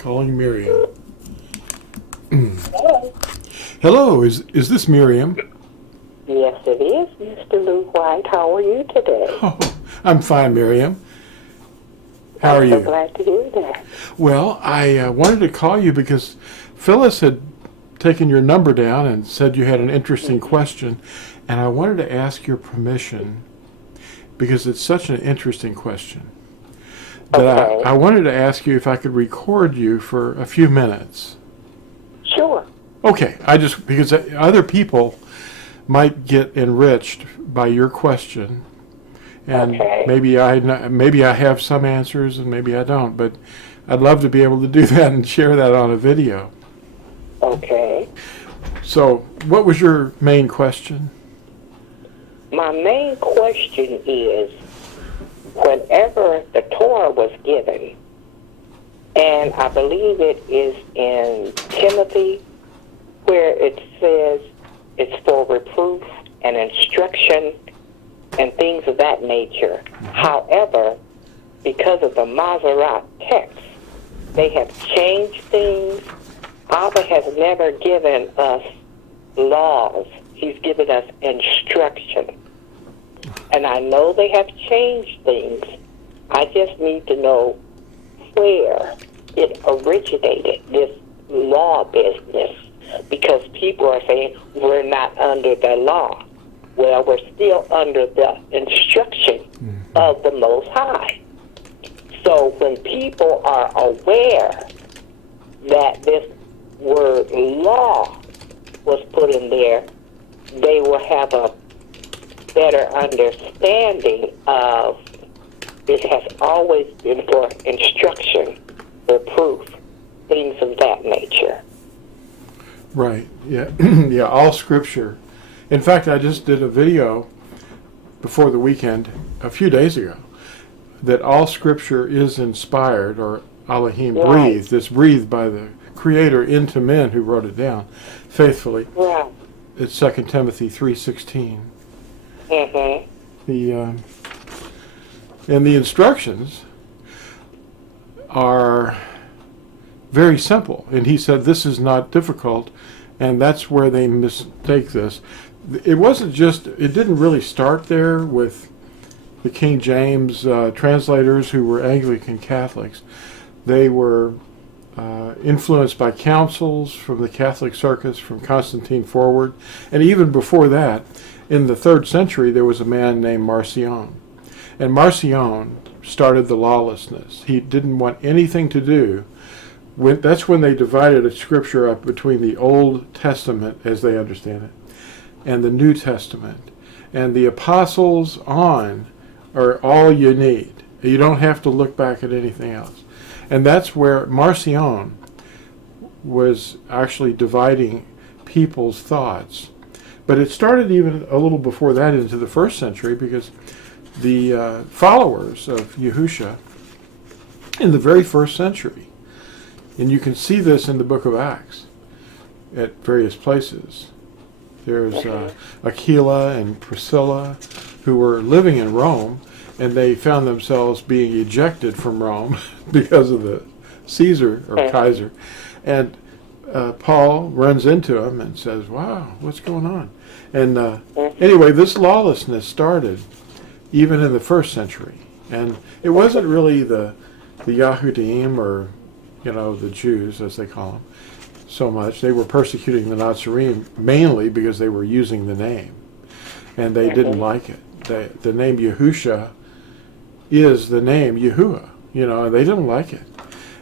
Calling Miriam. Hello. Hello, is this Miriam? Yes, it is, Mr. Luke White. How are you today? Oh, I'm fine, Miriam. How are I'm you? so glad to hear that. Well, I wanted to call you because Phyllis had taken your number down and said you had an interesting question, and I wanted to ask your permission because it's such an interesting question that Okay. I wanted to ask you if I could record you for a few minutes. Sure. Okay, because other people might get enriched by your question, and Okay. maybe I have some answers and maybe I don't, but I'd love to be able to do that and share that on a video. Okay. So, what was your main question? My main question is, whenever the Torah was given, and I believe it is in Timothy, where it says it's for reproof and instruction and things of that nature. However, because of the Masoret text, they have changed things. Abba has never given us laws. He's given us instruction. And I know they have changed things. I just need to know where it originated, this law business, because people are saying we're not under the law. Well, we're still under the instruction of the Most High. So when people are aware that this word law was put in there, they will have a better understanding of it has always been for instruction, reproof, things of that nature. Right, yeah, yeah, all scripture. In fact, I just did a video before the weekend, a few days ago, that all scripture is inspired, or Elohim breathed. It's breathed by the Creator into men who wrote it down faithfully. Right. It's 2 Timothy 3:16. Mm-hmm. And the instructions are very simple. And he said this is not difficult, and that's where they mistake this. It didn't really start there with the King James translators who were Anglican Catholics. They were influenced by councils from the Catholic circus from Constantine forward. And even before that, in the 3rd century, there was a man named Marcion. And Marcion started the lawlessness. He didn't want anything to do. That's when they divided a scripture up between the Old Testament, as they understand it, and the New Testament. And the apostles on are all you need. You don't have to look back at anything else. And that's where Marcion was actually dividing people's thoughts. But it started even a little before that into the 1st century, because the followers of Yahusha in the very 1st century, and you can see this in the book of Acts at various places. There's Aquila and Priscilla who were living in Rome, and they found themselves being ejected from Rome because of the Caesar or Kaiser. And Paul runs into him and says, wow, what's going on? And anyway, this lawlessness started even in the 1st century. And it wasn't really the YAHUDIM, or, the Jews, as they call them, so much. They were persecuting the Natsarim mainly because they were using the name. And they didn't like it. The name Yahusha is the name Yahuwah, and they didn't like it.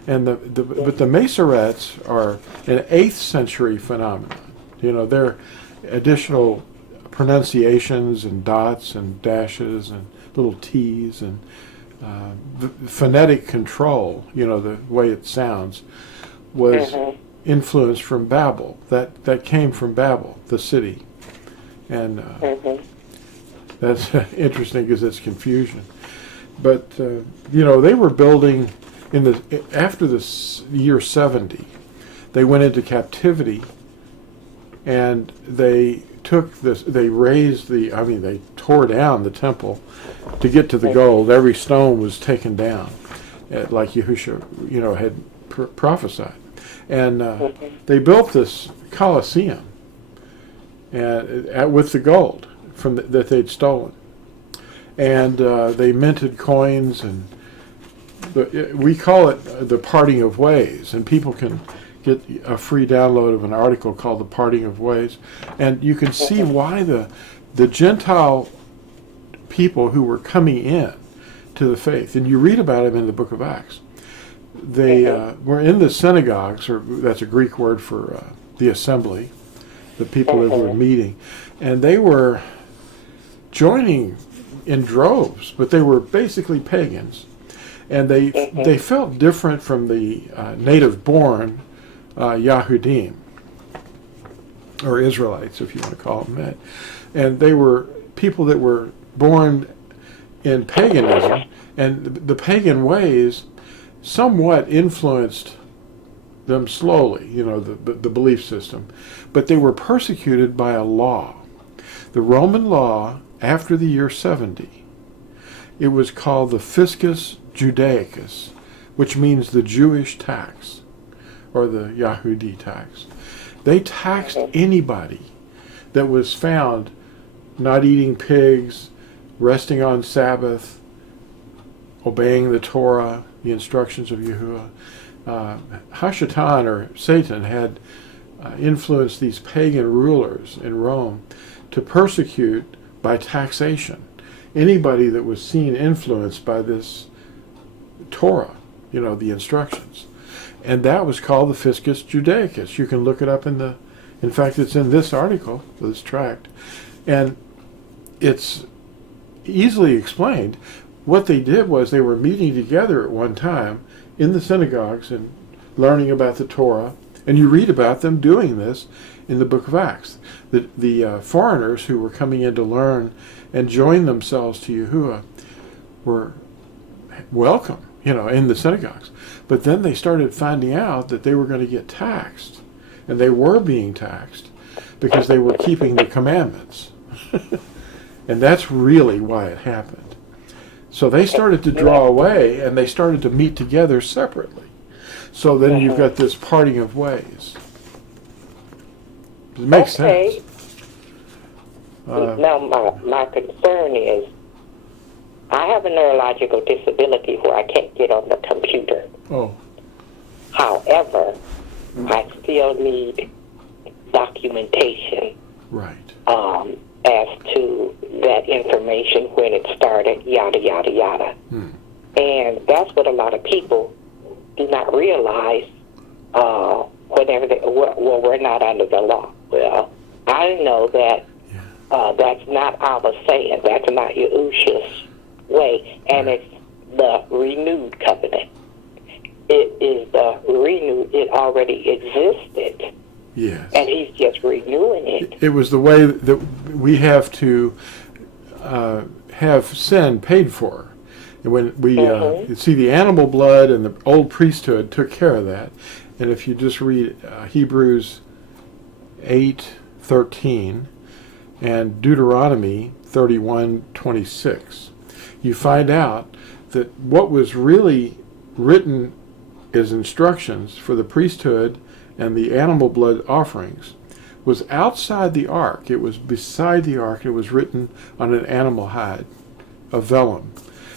And but the Masorets are an 8th century phenomenon. They're additional pronunciations and dots and dashes and little T's and the phonetic control, the way it sounds, was influenced from Babel. That came from Babel, the city. And that's interesting because it's confusion. But, they were building after the year 70, they went into captivity, and they they tore down the temple to get to the gold. Every stone was taken down, like Yahusha, had prophesied. And they built this Colosseum and with the gold that they'd stolen. And they minted coins, and we call it the parting of ways, and people can get a free download of an article called The Parting of Ways, and you can see why the Gentile people who were coming in to the faith, and you read about them in the book of Acts. They were in the synagogues, or that's a Greek word for the assembly, the people that were meeting, and they were joining in droves, but they were basically pagans, and they felt different from the native-born YAHUDIM, or Israelites, if you want to call them that. And they were people that were born in paganism, and the pagan ways somewhat influenced them slowly, the belief system. But they were persecuted by a law. The Roman law, after the year 70, it was called the FISCUS JUDAICUS, which means the Jewish tax, or the Yahudi tax. They taxed anybody that was found not eating pigs, resting on Sabbath, obeying the Torah, the instructions of Yahuwah. Hashatan, or Satan, had influenced these pagan rulers in Rome to persecute by taxation anybody that was seen influenced by this Torah, the instructions. And that was called the Fiscus Judaicus. You can look it up in fact, it's in this article, this tract, and it's easily explained. What they did was they were meeting together at one time in the synagogues and learning about the Torah, and you read about them doing this in the book of Acts. The foreigners who were coming in to learn and join themselves to Yahuwah were welcome, in the synagogues. But then they started finding out that they were going to get taxed, and they were being taxed because they were keeping the commandments. And that's really why it happened. So they started to draw away, and they started to meet together separately. So then you've got this parting of ways. It makes sense. Now, my concern is I have a neurological disability where I can't get on the computer. Oh. However, I still need documentation. Right. As to that information, when it started, yada, yada, yada. And that's what a lot of people do not realize whenever we're not under the law. Well, I know that that's not our saying. That's not Yahushua's way. And it's the renewed covenant. It is the renewed. It already existed. Yes. And he's just renewing it. It was the way that we have to have sin paid for. And when we see the animal blood, and the old priesthood took care of that. And if you just read Hebrews 8:13 and Deuteronomy 31:26, you find out that what was really written as instructions for the priesthood and the animal blood offerings was outside the ark. It was beside the ark. It was written on an animal hide, a vellum,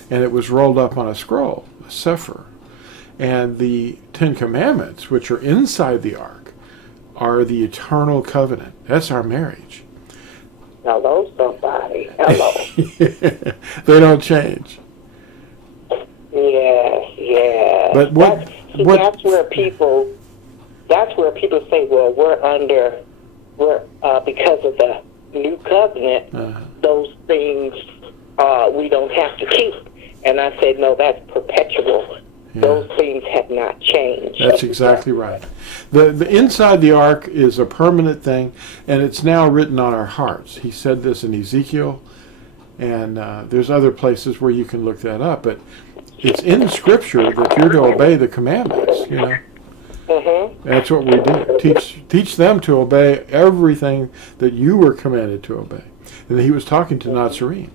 and it was rolled up on a scroll, a sefer. And the Ten Commandments, which are inside the ark, are the eternal covenant. That's our marriage. Hello, somebody. Hello. They don't change. Yes. But that's where people say, well, we're because of the new covenant, those things we don't have to keep. And I said, no, that's perpetual. Yeah. Those things have not changed. That's exactly right. The inside the ark is a permanent thing, and it's now written on our hearts. He said this in Ezekiel, and there's other places where you can look that up. But it's in Scripture that you're to obey the commandments. That's what we do. Teach them to obey everything that you were commanded to obey. And he was talking to Natsarim.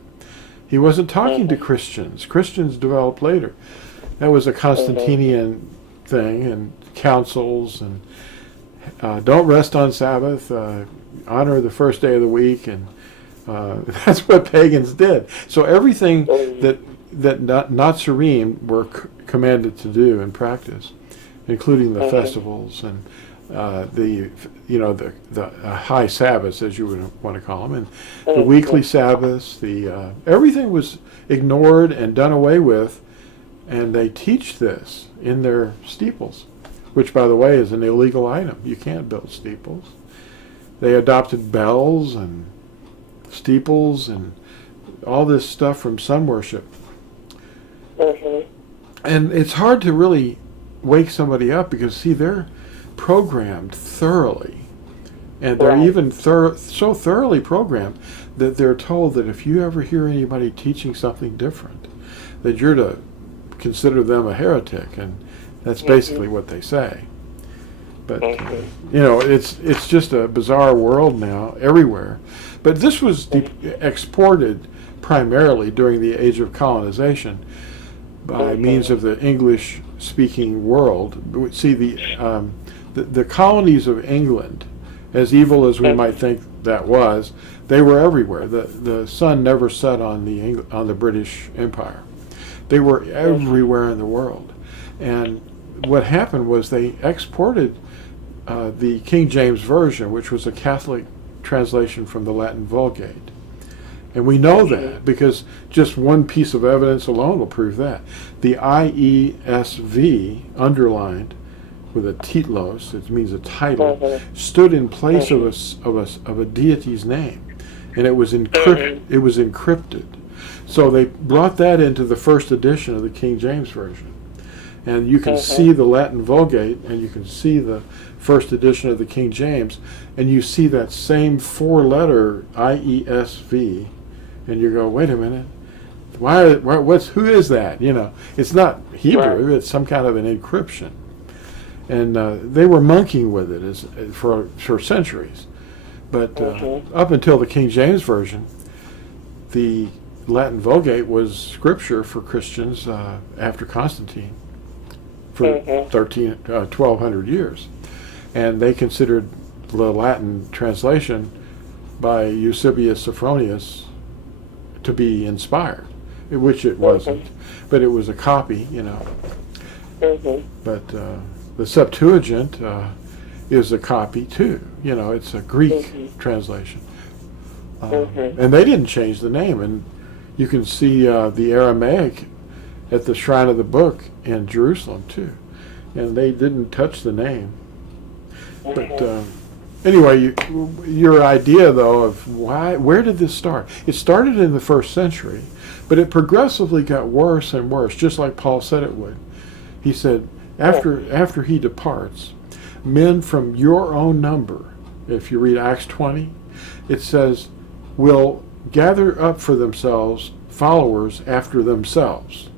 He wasn't talking to Christians. Christians developed later. That was a Constantinian thing and councils and don't rest on Sabbath, honor the first day of the week, and that's what pagans did. So everything that Natsarim were commanded to do and practice, including the festivals and the high Sabbaths, as you would want to call them, and the weekly Sabbaths, everything was ignored and done away with, and they teach this in their steeples, which, by the way, is an illegal item. You can't build steeples. They adopted bells and steeples and all this stuff from sun worship. And it's hard to really wake somebody up because, see, they're programmed thoroughly. And they're even so thoroughly programmed that they're told that if you ever hear anybody teaching something different, that you're to consider them a heretic. And that's basically what they say. But, it's just a bizarre world now everywhere. But this was exported primarily during the age of colonization by means of the English-speaking world. See, the colonies of England, as evil as we might think that was, they were everywhere. The sun never set on the British Empire. They were everywhere in the world. And what happened was they exported the King James Version, which was a Catholic translation from the Latin Vulgate. And we know that because just one piece of evidence alone will prove that. The IESV, underlined with a titlos, it means a title, stood in place of a deity's name, and it was encrypted. So they brought that into the first edition of the King James Version. And you can see the Latin Vulgate, and you can see the first edition of the King James, and you see that same four-letter IESV, and you go, wait a minute, who is that? It's not Hebrew, it's some kind of an encryption. And they were monkeying with it for centuries. But up until the King James Version, the Latin Vulgate was scripture for Christians after Constantine for 1,200 years. And they considered the Latin translation by Eusebius Sophronius to be inspired, which it wasn't, but it was a copy, But the Septuagint is a copy too. It's a Greek translation, and they didn't change the name. And you can see the Aramaic at the Shrine of the Book in Jerusalem too, and they didn't touch the name. But anyway, your idea, though, of where did this start? It started in the 1st century, but it progressively got worse and worse, just like Paul said it would. He said, after he departs, men from your own number, if you read Acts 20, it says, will gather up for themselves followers after themselves.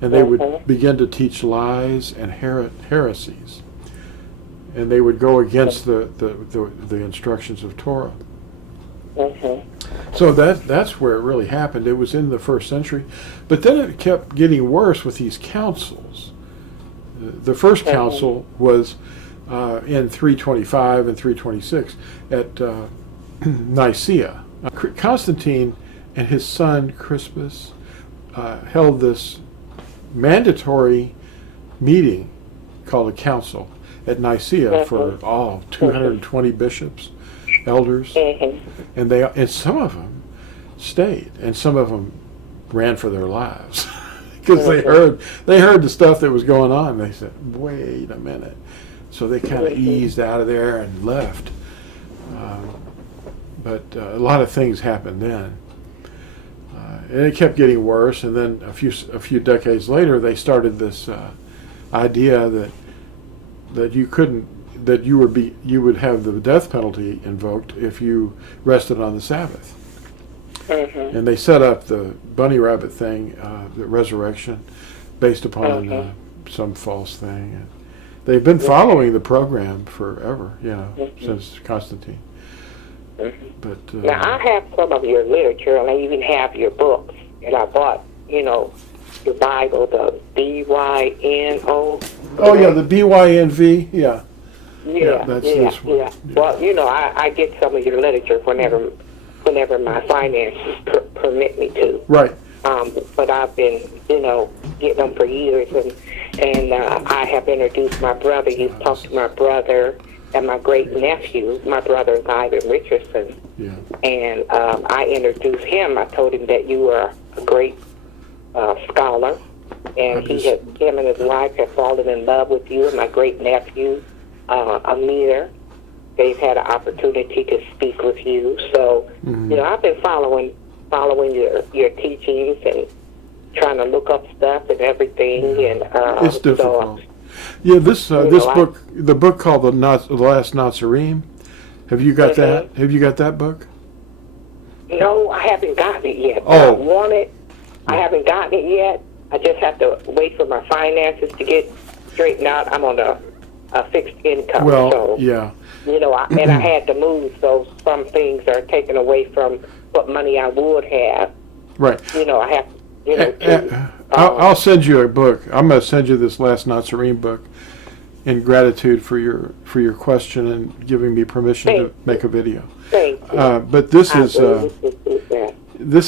And they would begin to teach lies and heresies. And they would go against the instructions of Torah. So that's where it really happened. It was in the 1st century. But then it kept getting worse with these councils. The first council was in 325 and 326 at Nicaea. Constantine and his son Crispus held this mandatory meeting called a council at Nicaea for all 220 bishops, elders, and some of them stayed, and some of them ran for their lives because they heard the stuff that was going on. They said, "Wait a minute," so they kind of eased out of there and left. But a lot of things happened then, and it kept getting worse. And then a few decades later, they started this idea that you would have the death penalty invoked if you rested on the Sabbath. And they set up the bunny rabbit thing, the resurrection, based upon some false thing. And they've been following the program forever, since Constantine. But now I have some of your literature, and I even have your books. And I bought, the Bible, the BYNO Oh yeah, the BYNV. Yeah. Yeah, that's yeah, this one. yeah. Well, you know, I get some of your literature whenever my finances permit me to. Right. But I've been, you know, getting them for years, and I have introduced my brother. You've talked to my brother and my great nephew. My brother is Ivan Richardson. Yeah. And I introduced him. I told him that you were a great scholar, and him and his wife have fallen in love with you. And my great nephew, Amir, they've had an opportunity to speak with you. So, you know, I've been following your teachings and trying to look up stuff and everything. And It's difficult. Yeah, this book, the book called the Last Natsarim. Have you got that? Have you got that book? No, I haven't gotten it yet. Oh. I want it. I haven't gotten it yet. I just have to wait for my finances to get straightened out. I'm on a fixed income. Well, so, yeah. You know, and I had to move, so some things are taken away from what money I would have. Right. You know, I have, you know, I'll send you a book. I'm going to send you this Last Natsarim book in gratitude for your question and giving me permission to make a video. Thank you. But this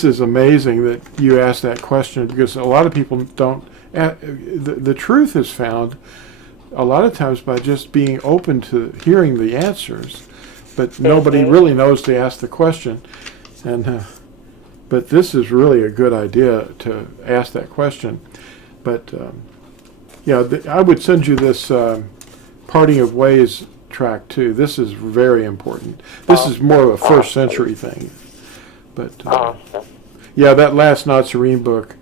is amazing that you asked that question, because a lot of people don't. The truth is found a lot of times by just being open to hearing the answers, but nobody really knows to ask the question. And but this is really a good idea to ask that question. But yeah, I would send you this Parting of Ways tract too. This is very important. This is more of a first century thing. But yeah, that Last Natsarim book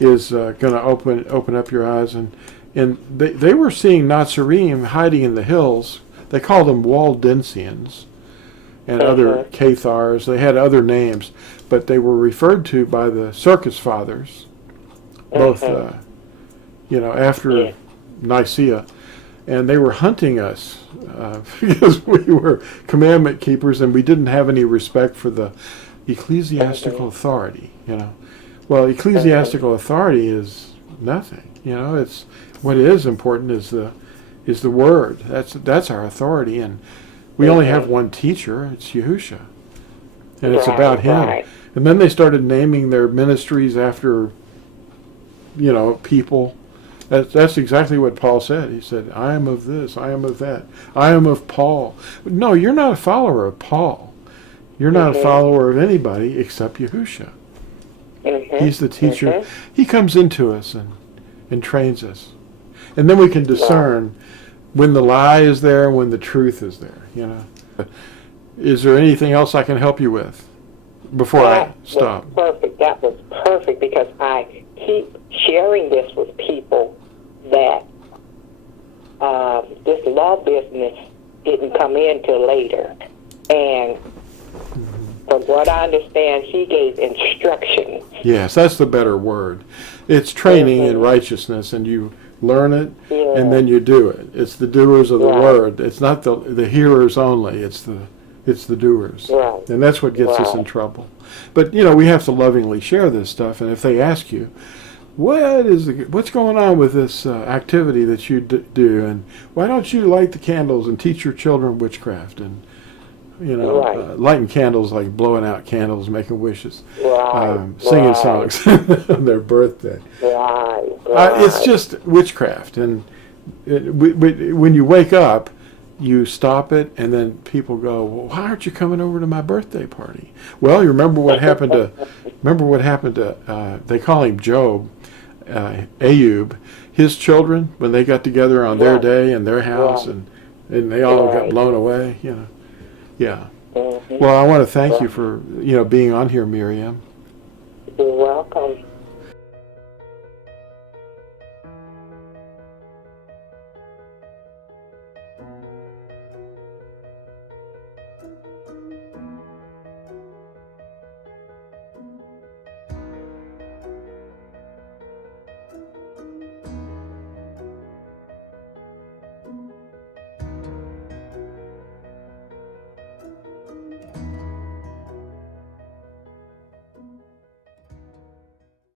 is going to open up your eyes. And they were seeing Natsarim hiding in the hills. They called them Waldensians and other Cathars. They had other names, but they were referred to by the Circus Fathers, both you know, after Nicaea. And they were hunting us because we were commandment keepers and we didn't have any respect for the ecclesiastical authority, you know. Well, ecclesiastical authority is nothing, you know. It's what is important is the word. That's our authority, and we only have one teacher. It's Yahusha, and it's about him. Right. And then they started naming their ministries after, you know, people. That's exactly what Paul said. He said, I am of this, I am of that, I am of Paul. No, you're not a follower of Paul. You're not a follower of anybody except Yahusha. He's the teacher. He comes into us and trains us. And then we can discern when the lie is there and when the truth is there, you know. Is there anything else I can help you with before I stop? Perfect. That was perfect, because I keep sharing this with people that this law business didn't come in till later. And from what I understand, he gave instructions. Yes, that's the better word. It's training in righteousness, and you learn it, and then you do it. It's the doers of the word. It's not the hearers only. It's the doers. Right. And that's what gets us in trouble. But, you know, we have to lovingly share this stuff, and if they ask you, what's going on with this activity that you do, and why don't you light the candles and teach your children witchcraft, and you know, lighting candles like blowing out candles, making wishes, singing songs on their birthday. It's just witchcraft, and when you wake up, you stop it, and then people go, well, why aren't you coming over to my birthday party? Well, you remember what happened to they call him Job, Ayub, his children, when they got together on their day in their house, and they all got blown away, you know. Yeah. Well, I want to thank you for, you know, being on here, Miriam. You're welcome.